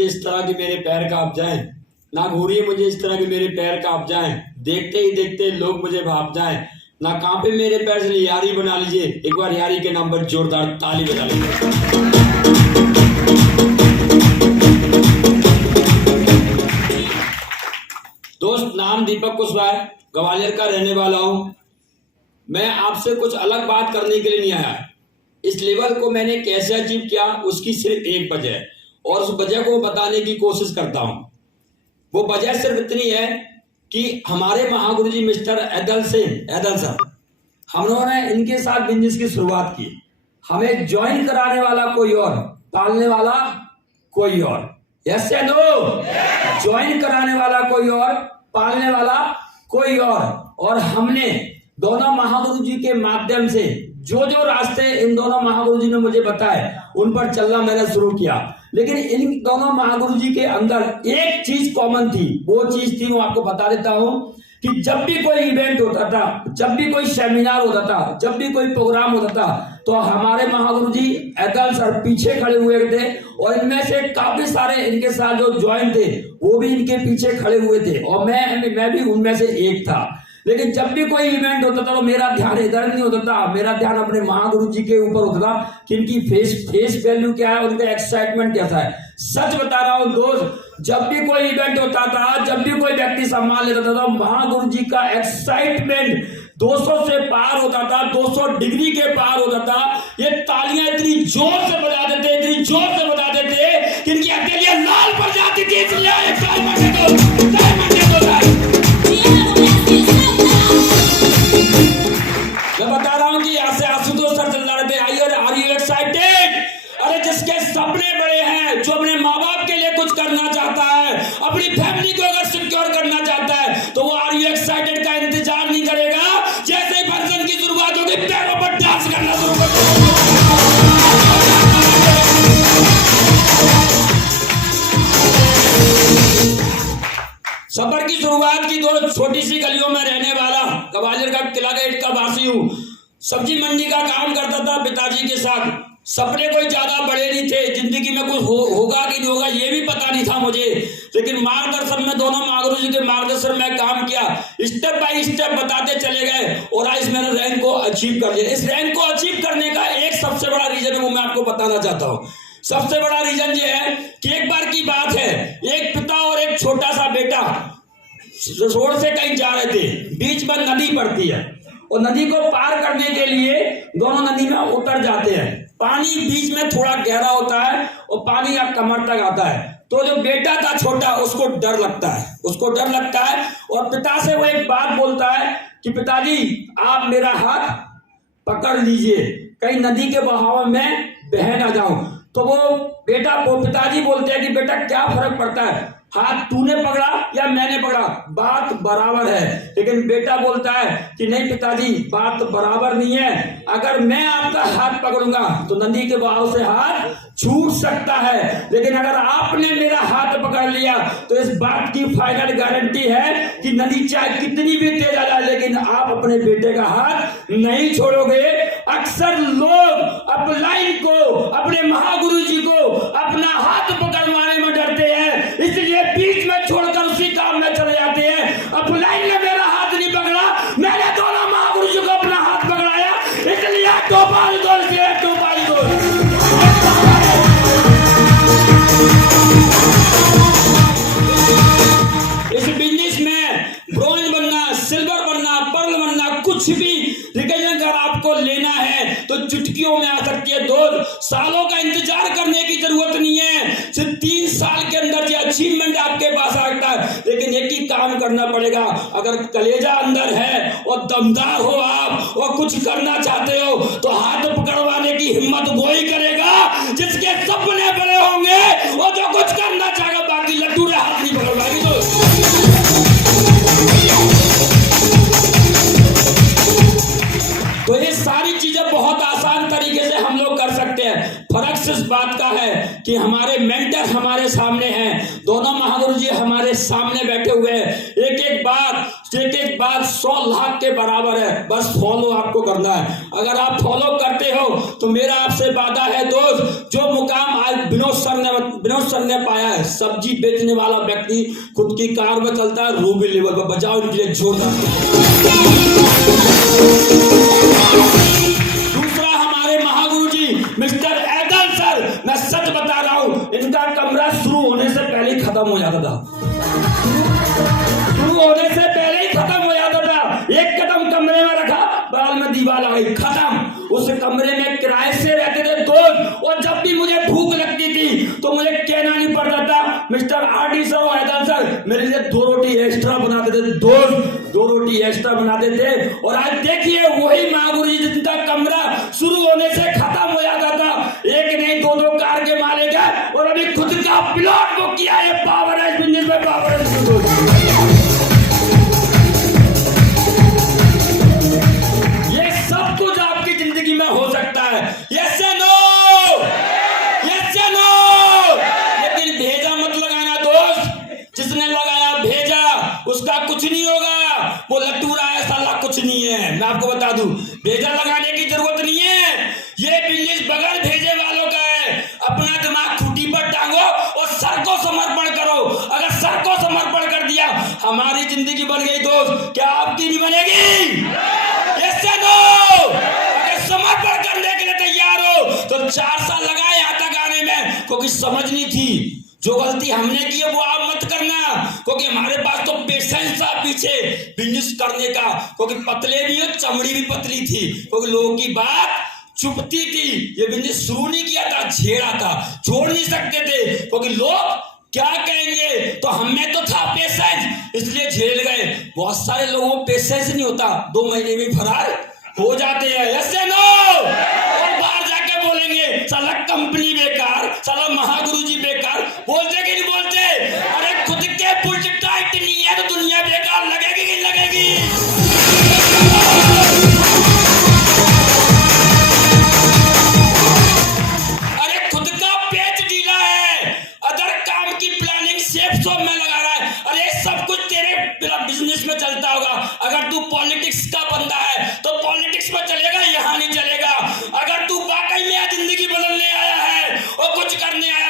मुझे इस तरह के मेरे पैर कांप जाएं, ना घूरिए मुझे इस तरह के मेरे पैर कांप जाएं, देखते ही देखते लोग मुझे भाप जाएं, ना कांपे मेरे पैर से यारी बना लीजिए। एक बार यारी के नाम पर जोरदार ताली बजा लीजिए। दोस्त, नाम दीपक कुशवाहा, ग्वालियर का रहने वाला हूं। मैं आपसे कुछ अलग बात करने के लिए नहीं आया। इस लेवल को मैंने कैसे अचीव किया उसकी सिर्फ एक वजह है, और उस वजह को बताने की कोशिश करता हूं। वो वजह सिर्फ इतनी है कि हमारे महागुरु जी मिस्टर ऐदल सर, हम लोगों ने इनके साथ बिजनेस की शुरुआत की। हमें ज्वाइन कराने वाला कोई और, पालने वाला कोई और। यस या नो? ज्वाइन कराने वाला कोई और, पालने वाला कोई और हमने दोनों महागुरु जी के माध्यम से जो जो रास्ते इन दोनों महागुरु जी ने मुझे बताए उन पर चलना मैंने शुरू किया। लेकिन इन दोनों महागुरु जी के अंदर एक चीज कॉमन थी। वो चीज थी, मैं आपको बता देता हूं कि जब भी कोई इवेंट होता था, जब भी कोई सेमिनार होता था, जब भी कोई प्रोग्राम होता था, तो हमारे महागुरु जी ऐदल सर पीछे खड़े हुए थे, और इनमें से काफी सारे इनके साथ जो ज्वाइन थे वो भी इनके पीछे खड़े हुए थे, और मैं भी उनमें से एक था। लेकिन जब भी कोई इवेंट होता था तो मेरा ध्यान इधर नहीं होता था, मेरा ध्यान अपने महागुरु जी के ऊपर होता था कि इनकी फेस वैल्यू क्या है, उनका एक्साइटमेंट कैसा है। सच बता रहा हूं दोस्त, जब भी कोई इवेंट होता था, जब भी कोई व्यक्ति सम्मान लेता था, तो महागुरु जी का एक्साइटमेंट 200 से पार होता था, 200 डिग्री के पार होता था। ये तालियां इतनी जोर से बजा देते, इतनी जोर से बजा देते कि इनकी हथेलियां लाल पड़ जाती थी। इसलिए मैं बता रहा हूं कि यहाँ से आशुतोष सर चल रहे थे, आर यू एक्साइटेड? अरे जिसके सपने बड़े हैं, जो अपने माँ बाप के लिए कुछ करना चाहता है, अपनी फैमिली को अगर सिक्योर करना चाहता है, तो वो आर यू एक्साइटेड का इंतजार नहीं करेगा। जैसे ही फंक्शन की शुरुआत होगी, पैरों पर डांस करना शुरू कर देगा। सफर की शुरुआत की दो छोटी सी गलियों में रहने वाला, ग्वालियर का किला गेट का वासी हूं। सब्जी मंडी का काम करता था पिताजी के साथ। सपने कोई ज्यादा बड़े नहीं थे, जिंदगी में कुछ होगा कि नहीं होगा ये भी पता नहीं था मुझे। लेकिन मार्गदर्शन में, दोनों महागुरु जी के मार्गदर्शन में काम किया, स्टेप बाय स्टेप बताते चले गए, और आज मैंने रैंक को अचीव कर लिया। इस रैंक को अचीव करने का एक सबसे बड़ा रीजन है, वो मैं आपको बताना चाहता हूँ। सबसे बड़ा रीजन ये है कि एक बार की बात है, एक पिता और एक छोटा सा बेटा रोड से कहीं जा रहे थे। बीच में नदी पड़ती है, और नदी को पार करने के लिए दोनों नदी में उतर जाते हैं। पानी बीच में थोड़ा गहरा होता है और पानी अब कमर तक आता है। तो जो बेटा था छोटा, उसको डर लगता है, और पिता से वो एक बात बोलता है कि पिताजी आप मेरा हाथ पकड़ लीजिए, कहीं नदी के बहाव में बह ना जाऊं। तो वो पिताजी बोलते हैं कि बेटा क्या फर्क पड़ता है, हाथ तूने पकड़ा या मैंने पकड़ा, बात बराबर है। लेकिन बेटा बोलता है कि नहीं पिताजी, बात बराबर नहीं है। अगर मैं आपका हाथ पकड़ूंगा तो नदी के बहाव से हाथ छूट सकता है, लेकिन अगर आपने मेरा हाथ पकड़ लिया तो इस बात की फाइनल गारंटी है कि नदी चाहे कितनी भी तेज आ जाए, लेकिन आप अपने बेटे का हाथ नहीं छोड़ोगे। अक्सर लोग अपलाइन को, अपने महागुरु जी को अपना हाथ पकड़वाने में डरते हैं, इसलिए बीच में छोड़कर उसी काम में चले जाते हैं। अपलाइन ने मेरा हाथ नहीं पकड़ा, मैंने दोनों महागुरु जी को अपना हाथ पकड़ाया, इसलिए टोपाल गोल से टोपाल गोल। इस बिजनेस में ब्रॉन्ज बनना, सिल्वर बनना, पर्ल बनना, कुछ भी रिकॉग्निशन अगर आपको लेना है तो चुटकियों में आ सकती है दोस्त। सालों का इंतजार करने की जरूरत नहीं है, सिर्फ 3 साल के अंदर ये अचीवमेंट आपके पास आ सकता है। लेकिन एक ही काम करना पड़ेगा, अगर कलेजा अंदर है और दमदार हो आप और कुछ करना चाहते हो, तो हाथ पकड़वाने की हिम्मत वो ही करेगा जिसके सपने बड़े होंगे और जो कुछ करना चाहेगा। बाकी लड्डू ने हाथ नहीं पकड़ पाएगी। तो ये सारी चीजें बहुत आसान तरीके से हम लोग कर सकते हैं। फर्क इस बात का है कि हमारे मेंटर हमारे सामने हैं, दोनों महागुरु जी हमारे सामने बैठे हुए हैं। एक एक बात एक एक बात 100 लाख के बराबर है। बस फॉलो आपको करना है। अगर आप फॉलो करते हो तो मेरा आपसे वादा है दोस्त, जो मुकाम आज विनोद सर ने पाया है, सब्जी बेचने वाला व्यक्ति खुद की कार में चलता है, रूबी लेवल पर बजाओ इनके लिए जोरदार। दूसरा हमारे महागुरु जी मिस्टर ऐदल सर, मैं सच बता रहा हूं, इनका कमरा शुरू होने से पहले ही खत्म हो जाता था। शुरू होने से पहले ही खत्म हो जाता था। एक कदम कमरे में रखा, बगल में दीवार आ गई, खत्म। उस कमरे में किराए से रहते थे दोस्त, और जब भी मुझे भूख लगती थी तो मुझे कहना नहीं पड़ता था, मिस्टर आरडी सर और ऐदल सर मेरे लिए 2 रोटी एक्स्ट्रा बनाते थे दोस्त, 2 रोटी एक्स्ट्रा बनाते थे। और आज देखिए वही महागुरु जी जिनका कमरा शुरू होने से खत्म हो जाता था, एक नहीं 2-2 कार के मालिक है, और अभी खुद का प्लॉट बुक किया है पावर हाउस बिजनेस में। पावर हाउस में हो सकता है, यस या नो, यस या नो। लेकिन भेजा मत लगाना दोस्त, जिसने लगाया भेजा उसका कुछ नहीं होगा। वो लट्टू रहा है साला, कुछ नहीं है। मैं आपको बता दूं, भेजा लगाने की जरूरत नहीं है। ये बिजनेस बगैर भेजे वालों का है। अपना दिमाग खूंटी पर टांगो और सर को समर्पण करो। अगर सर को समर्पण कर दिया, हमारी जिंदगी बन गई दोस्त, क्या आपकी भी बनेगी? यस या नो। समर्पण करने के लिए तैयार हो तो 4 साल लगाए यहाँ तक आने में, क्योंकि समझ नहीं थी। जो गलती हमने की है वो आप मत करना, क्योंकि हमारे पास तो पेशेंस था पीछे बिजनेस करने का, क्योंकि पतले भी हो, चमड़ी भी पतली थी, क्योंकि लोगों की बात चुपती थी। ये बिजनेस शुरू नहीं किया था, छेड़ा था, छोड़ नहीं सकते थे, क्योंकि लोग क्या कहेंगे। तो हमें तो था पेशेंस, इसलिए झेल गए। बहुत सारे लोगों को पेशेंस नहीं होता, 2 महीने में फरार हो जाते हैं। यस या नो। और बाहर जाके बोलेंगे साला कंपनी बेकार, साला महागुरु जी बेकार। बोलते कि नहीं बोलते? अरे खुद के पुल टाइट नहीं है तो दुनिया बेकार लगेगी कि लगेगी? अरे खुद का पेच ढीला है, अदर काम की प्लानिंग सेफ शॉप में लगा रहा है। अरे सब कुछ तेरे बिजनेस में चलता होगा। अगर तू पॉलिटिक्स का बंदा है तो पॉलिटिक्स में चलेगा, यहाँ नहीं चलेगा। अगर तू वाकई में जिंदगी बदलने आया है और कुछ करने आया